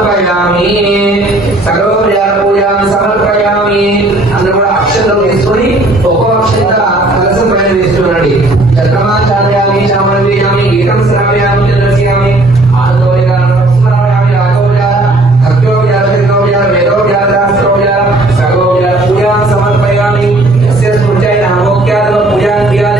సమర్పయామి. సర్వప్రియ పూజాన్ని సమర్పయామి. అని కూడా అక్షంతం వేసుకొని ఒక్కో అక్షంత కలసం పైన వేస్తున్నాడు చక్రమాచార్యామి చామర్యామి గీతం శ్రావ్యామి చంద్రస్యామి సమర్పయామి. పూజా క్రియాలు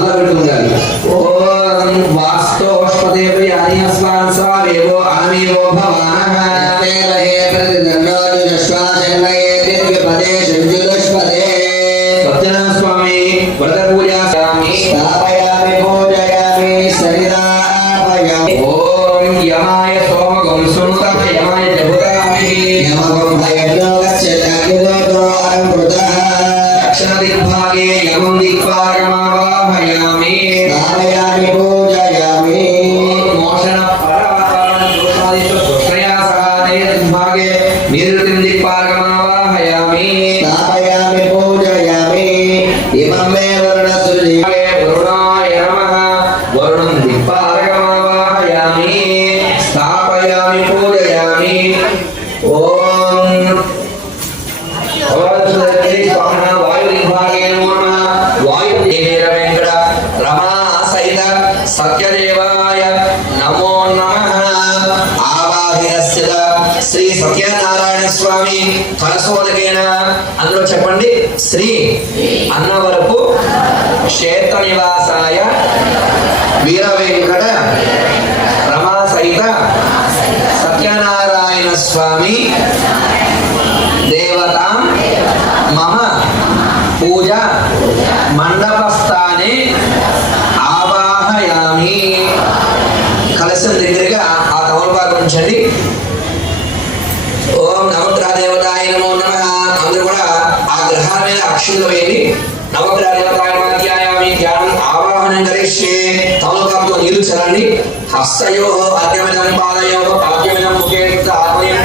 మళ్ళా పెట్టుకుండాలి ఓం వాస్తోష్పదే ప్రియాని అస్మాన్ స్వామేవో అహమేవో భవానః తేలహే ప్రతిదండాది దశ్వాసనయే దివ్యపదే సంజుదశ్వదే సత్యనారాయణ స్వామి వ్రత పూజామి స్థాపయామి సహాదే దిగ్భాగే నిరుతిం దిక్పారమావాహయామి స్థాపయామి పూజయామి ఇమం మే వరుణసుజి వరుణాయ నమః వరుణం దిక్పారమావాహయామి స్థాపయామి పూజయామి స్వామి కలసోలకైన అందులో చెప్పండి. శ్రీ అన్నవరపు క్షేత్ర నివాసాయ వీర వెంకట రమా సహిత సత్యనారాయణ స్వామి దేవతాం మమ పూజ మండపస్థానే ఆవాహయామి. కలశం దగ్గరగా ఆ తమలపాకు ఉంచండి. ఓం నవగ్రహ దేవతాయ నమో నమ. అందరూ కూడా ఆ గ్రహాల మీద అక్షులు వేయండి. నవగ్రహ దేవతాయ అధ్యాయామి ధ్యానం ఆవాహనం కలిస్తే తమలకంతో నీరు చలండి హస్తయో అద్యమిదం పాదయో పాద్యమిదం ముఖే ఆత్మయం.